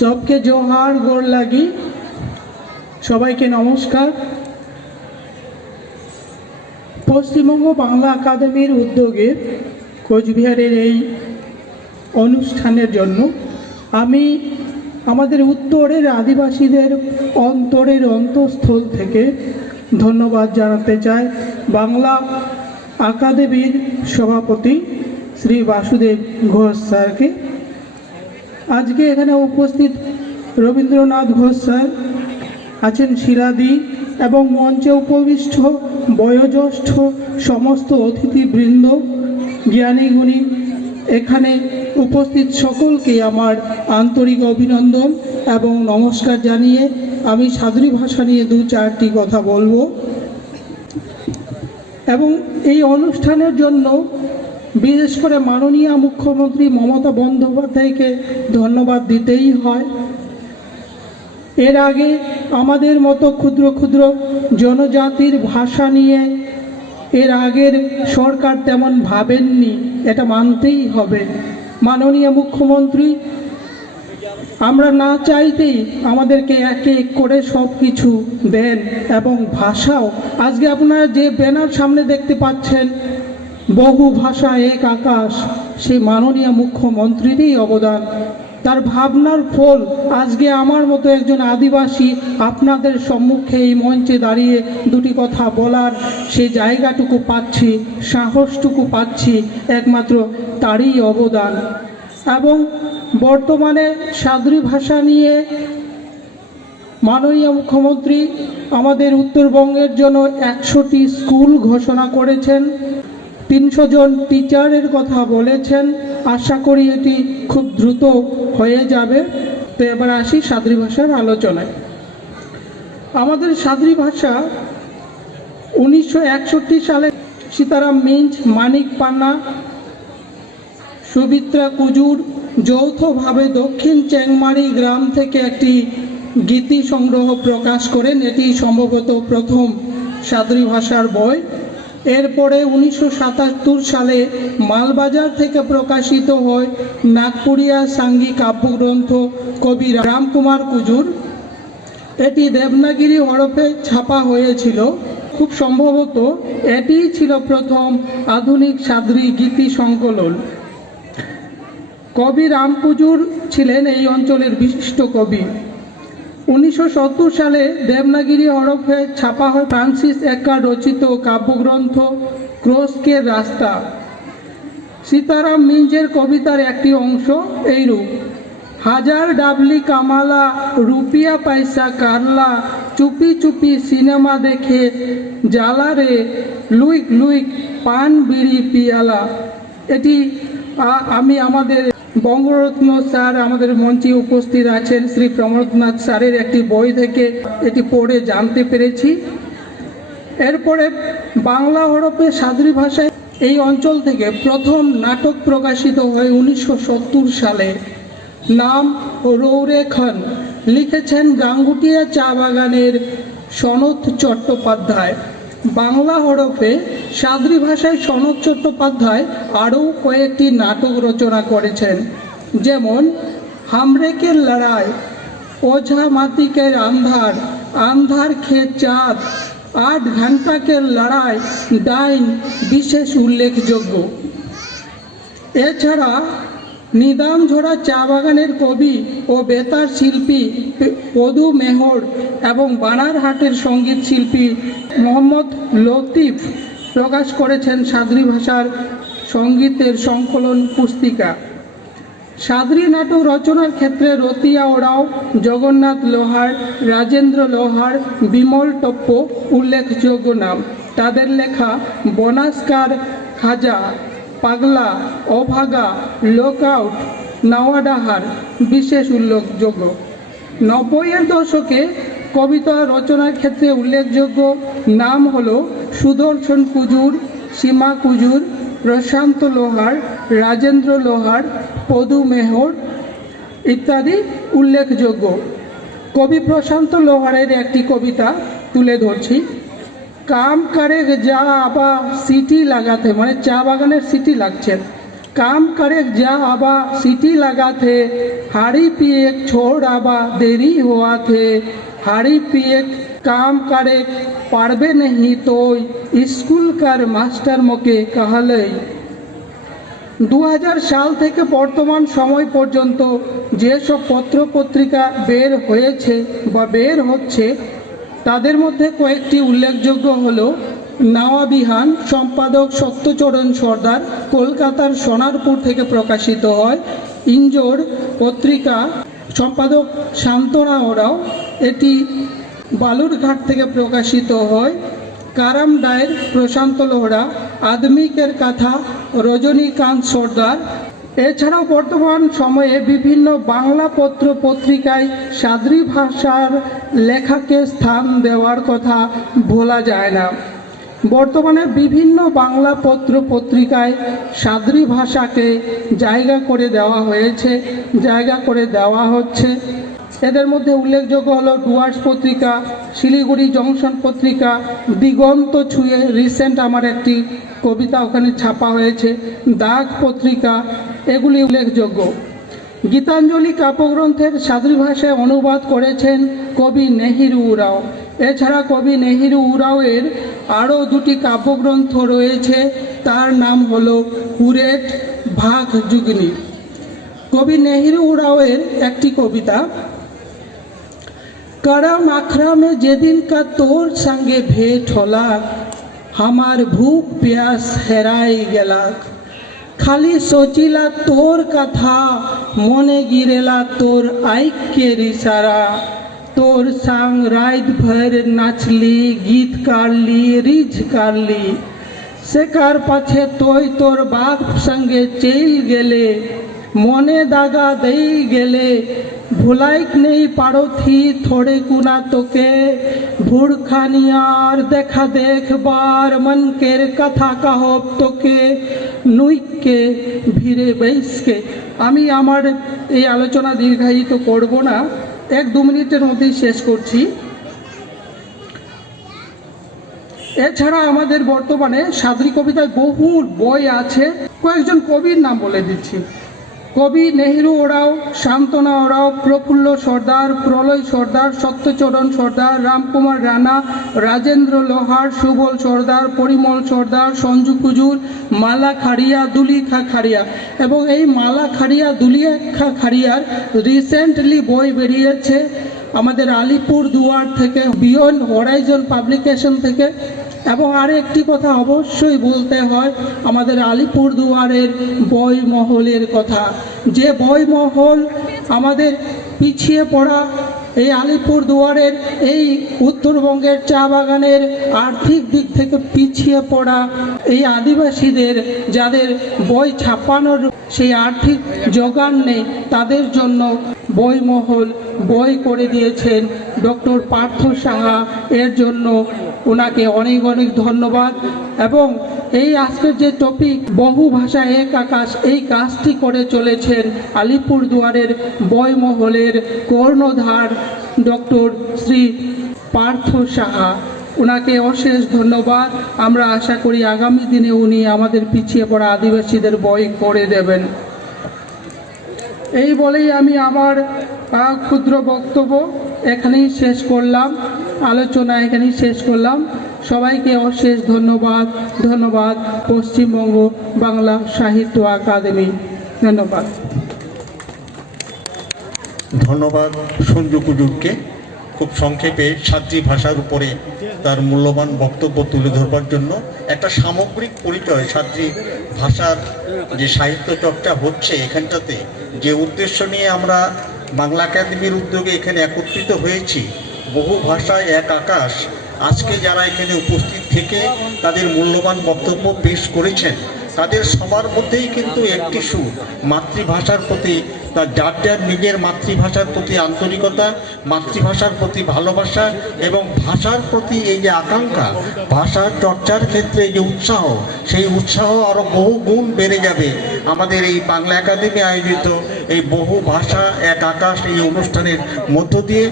সবকে জোহার গোড় লাগি। সবাইকে নমস্কার। পশ্চিমবঙ্গ বাংলা একাডেমির উদ্যোগে কোচবিহারের এই অনুষ্ঠানের জন্য আমি আমাদের উত্তরের আদিবাসীদের অন্তরের অন্তঃস্থল থেকে ধন্যবাদ জানাতে চাই। বাংলা আকাদেমির সভাপতি শ্রী বাসুদেব ঘোষ স্যারকে। আজকে এখানে উপস্থিত রবীন্দ্রনাথ ঘোষ স্যার আছেন শিলাদি এবং মঞ্চে উপবিষ্ট বয়োজ্যেষ্ঠ সমস্ত অতিথিবৃন্দ জ্ঞানীগুণী এখানে উপস্থিত সকলকে আমার আন্তরিক অভিনন্দন এবং নমস্কার জানিয়ে আমি সাদরি ভাষা নিয়ে দু চারটি কথা বলব। এবং এই অনুষ্ঠানের জন্য বিশেষ করে মাননীয় মুখ্যমন্ত্রী মমতা বন্দ্যোপাধ্যায়কে ধন্যবাদ দিতেই হয়। এর আগে আমাদের মতো ক্ষুদ্র ক্ষুদ্র জনজাতির ভাষা নিয়ে এর আগের সরকার তেমন ভাবেননি, এটা মানতেই হবে। মাননীয় মুখ্যমন্ত্রী, আমরা না চাইতেই আমাদেরকে একে এক করে সব কিছু দেন এবং ভাষাও। আজকে আপনারা যে ব্যানার সামনে দেখতে পাচ্ছেন বহু ভাষা, এক আকাশ সেই মাননীয় মুখ্যমন্ত্রীরই অবদান। তার ভাবনার ফল, আজকে আমার মতো একজন আদিবাসী আপনাদের সম্মুখে এই মঞ্চে দাঁড়িয়ে দুটি কথা বলার সেই জায়গাটুকু পাচ্ছি, সাহসটুকু পাচ্ছি, একমাত্র তারই অবদান। এবং বর্তমানে সাদরি ভাষা নিয়ে মাননীয় মুখ্যমন্ত্রী আমাদের উত্তরবঙ্গের জন্য একশোটি স্কুল ঘোষণা করেছেন। তিনশো জন টিচারের কথা বলেছেন। আশা করি এটি খুব দ্রুত হয়ে যাবে। তো এবার আসি সাদরি ভাষার আলোচনায়। আমাদের সাদরি ভাষা উনিশশো একষট্টি সালে সীতারাম মিঞ্জ মানিক পান্না, সুবিত্রা কুজুর যৌথভাবে দক্ষিণ চেংমারি গ্রাম থেকে একটি গীতি সংগ্রহ প্রকাশ করেন। এটি সম্ভবত প্রথম সাদরি ভাষার বই। এরপরে উনিশশো সাতাত্তর সালে মালবাজার থেকে প্রকাশিত হয় নাগপুরিয়া সাঙ্গী কাব্যগ্রন্থ কবি রামকুমার কুজুর। এটি দেবনাগিরি হরফে ছাপা হয়েছিল। খুব সম্ভবত এটিই ছিল প্রথম আধুনিক সাদরি গীতি সংকলন। কবি রামপুজুর ছিলেন এই অঞ্চলের বিশিষ্ট কবি। উনিশশো সত্তর সালে দেবনাগিরি হরফে ছাপা হয় ফ্রান্সিস একা রচিত কাব্যগ্রন্থ ক্রোসকের রাস্তা। সীতারাম মিঞ্জের কবিতার একটি অংশ এইরূপ। হাজার ডাবলি কামালা, রুপিয়া পয়সা কারলা চুপি চুপি সিনেমা দেখে জ্বালারে লুইক লুইক পান বিড়ি পিয়ালা। এটি আমি আমাদের বঙ্গরত্ন স্যার আমাদের মঞ্চে উপস্থিত আছেন শ্রী প্রমোদনাথ স্যারের একটি বই থেকে এটি পড়ে জানতে পেরেছি। এরপরে বাংলা হরফে সাদরি ভাষায় এই অঞ্চল থেকে প্রথম নাটক প্রকাশিত হয় উনিশশো সত্তর সালে। নাম রৌরে খান। লিখেছেন গাঙ্গুটিয়া চা বাগানের সনৎ চট্টোপাধ্যায়। বাংলা হরফে সাদরি ভাষায় সনৎ চট্টোপাধ্যায় আরও কয়েকটি নাটক রচনা করেছেন। যেমন হামরেকের লড়াই, ওঝা মাতিকের আন্ধার আন্ধার খেয়ে চাঁদ, আট ঘন্টাকে লড়াই, ডাইন বিশেষ উল্লেখযোগ্য। এছাড়া নিদাম ঝোড়া চা বাগানের কবি ও বেতার শিল্পী পদু মেহর এবং বানারহাটের সংগীত শিল্পী মোহাম্মদ লতিফ প্রকাশ করেছেন সাদরি ভাষার সঙ্গীতের সংকলন পুস্তিকা। সাদরি নাটক রচনার ক্ষেত্রে রতিয়া ওরাও, জগন্নাথ লোহার, রাজেন্দ্র লোহার, বিমল টপ্প উল্লেখযোগ্য নাম। তাদের লেখা বনাস্কার খাজা পাগলা, অভাগা লোকআউট নাওয়াডাহার বিশেষ উল্লেখযোগ্য। নব্বইয়ের দশকে কবিতা রচনার ক্ষেত্রে উল্লেখযোগ্য নাম হল সুদর্শন কুজুর, সীমা কুজুর, প্রশান্ত লোহার, রাজেন্দ্র লোহার, পদু মেহর ইত্যাদি উল্লেখযোগ্য। কবি প্রশান্ত লোহারের একটি কবিতা তুলে ধরছি। কাম করে যা আবা সিটি লাগাতে মানে চা বাগানের সিটি লাগছে। কাম করে যা আবা সিটি লাগাতে, হাড়ি পিয়ে ছোড় আবা দেরি হওয়াতে হাড়ি পিয়ে কাম করে পারবে নেই তোই, স্কুল স্কুলকার মাস্টার মোকে কাহালেই। দু হাজার সাল থেকে বর্তমান সময় পর্যন্ত যেসব পত্র পত্রিকা বের হয়েছে বা বের হচ্ছে তাদের মধ্যে কয়েকটি উল্লেখযোগ্য হলো নাওয়াবিহান সম্পাদক সত্যচরণ সর্দার, কলকাতার সোনারপুর থেকে প্রকাশিত হয়, ইঞ্জোর পত্রিকা সম্পাদক শান্তরা ওরাও এটি বালুরঘাট থেকে প্রকাশিত হয় কারাম ডায়ের প্রশান্ত লোহরা আদমিকের কথা রজনীকান্ত সর্দার এছাড়াও বর্তমান সময়ে বিভিন্ন বাংলা পত্র পত্রিকায় সাদ্রি ভাষার লেখাকে স্থান দেওয়ার কথা ভোলা যায় না। বর্তমানে বিভিন্ন বাংলা পত্র পত্রিকায় সাদ্রি ভাষাকে জায়গা করে দেওয়া হয়েছে, জায়গা করে দেওয়া হচ্ছে। এদের মধ্যে উল্লেখযোগ্য হলো ডুয়ার্স পত্রিকা, শিলিগুড়ি জংশন পত্রিকা, দিগন্ত ছুঁয়ে, রিসেন্ট আমার একটি কবিতা ওখানে ছাপা হয়েছে, দাগ পত্রিকা এগুলি উল্লেখযোগ্য। গীতাঞ্জলি কাব্যগ্রন্থের সাধু ভাষায় অনুবাদ করেছেন কবি নেহিরু উরাও। এছাড়া কবি নেহিরু উরাওয়ের আরও দুটি কাব্যগ্রন্থ রয়েছে, তার নাম হল হুরেট ভাগ যুগনি। কবি নেহিরু উরাওয়ের একটি কবিতা কারা মাখরামে যেদিন কা তোর সঙ্গে ভেট भेंट আমার हमार পেয়াস হেরাই গেলাক। খালি সোচিলা তোর কথা, মনে গিরেলা তোর আইকের ইশারা। তোর সাং রাত ভর নাচলি, গীত কাড়লি রিজ কাড়লি শেখার পাছে তোই তোর বাপ সঙ্গে চেল গেলে, মনে দাগা দেই গেলে ভুলাইক নেই পারথি, থোড়ে কুনা তোকে। ভুড়খানিয়ার দেখা দেখবার, মনকের কথা কাহব তোকে। নুইকে ভিড়ে বেসকে আমি আমার এই আলোচনা দীর্ঘায়িত করব না। এক দু মিনিটের মধ্যেই শেষ করছি। এছাড়া আমাদের বর্তমানে সাদরি কবিতায় বহু বই আছে। কয়েকজন কবির নাম বলে দিচ্ছি। কবি নেহেরু ওরাও শান্তনা ওরাও, প্রফুল্ল সর্দার, প্রলয় সর্দার, সত্যচরণ সর্দার, রামকুমার রানা, রাজেন্দ্র লোহার, সুবল সর্দার, পরিমল সর্দার, সঞ্জু কুজুর, মালা খাড়িয়া দুলিখা খাড়িয়া। এবং এই মালা খাড়িয়া দুলিখা খাড়িয়ার রিসেন্টলি বই বেরিয়েছে আমাদের আলিপুর দুয়ার থেকে বিয়ন্ড হরাইজন পাবলিকেশন থেকে। এবং আর একটি কথা অবশ্যই বলতে হয় আমাদের আলিপুর দুয়ারের বই মহলের কথা। যে বই মহল আমাদের পিছিয়ে পড়া এই আলিপুর দুয়ারের এই উত্তরবঙ্গের চা বাগানের আর্থিক দিক থেকে পিছিয়ে পড়া এই আদিবাসীদের, যাদের বই ছাপানোর সেই আর্থিক যোগান নেই, তাদের জন্য বইমহল বই করে দিয়েছেন ডক্টর পার্থ সাহা এর জন্য ওনাকে অনেক অনেক ধন্যবাদ। এবং এই আজকের যে টপিক বহু ভাষা এক আকাশ, এই কাজটি করে চলেছেন আলিপুর দুয়ারের বইমহলের কর্ণধার ডক্টর শ্রী পার্থ সাহা ওনাকে অশেষ ধন্যবাদ। আমরা আশা করি আগামী দিনে উনি আমাদের পিছিয়ে পড়া আদিবাসীদের বই করে দেবেন। এই বলেই আমি আমার ক্ষুদ্র বক্তব্য এখানেই শেষ করলাম। আলোচনা এখানেই শেষ করলাম। সবাইকে অশেষ ধন্যবাদ। ধন্যবাদ, পশ্চিমবঙ্গ বাংলা সাহিত্য আকাদেমি ধন্যবাদ। ধন্যবাদ সঞ্জু কুজুরকে। খুব সংক্ষেপে সাতটি ভাষার উপরে তার মূল্যবান বক্তব্য তুলে ধরবার জন্য একটা সামগ্রিক পরিচয় সাতটি ভাষার যে সাহিত্য চর্চা হচ্ছে এখানটাতে, যে উদ্দেশ্য নিয়ে আমরা বাংলা একাডেমির উদ্যোগে এখানে একত্রিত হয়েছি, বহু ভাষায় এক আকাশ, আজকে যারা এখানে উপস্থিত থেকে তাদের মূল্যবান বক্তব্য পেশ করেছেন তাদের সবার মধ্যেই কিন্তু একটি সুর মাতৃভাষার প্রতি যার যার নিজের মাতৃভাষার প্রতি আন্তরিকতা, মাতৃভাষার প্রতি ভালোবাসা এবং ভাষার প্রতি এই যে আকাঙ্ক্ষা, ভাষার চর্চার ক্ষেত্রে যে উৎসাহ, সেই উৎসাহ আরও বহু গুণ বেড়ে যাবে। আমাদের এই বাংলা একাডেমি আয়োজিত এই বহু ভাষা এক আকাশ এই অনুষ্ঠানের মধ্য দিয়ে।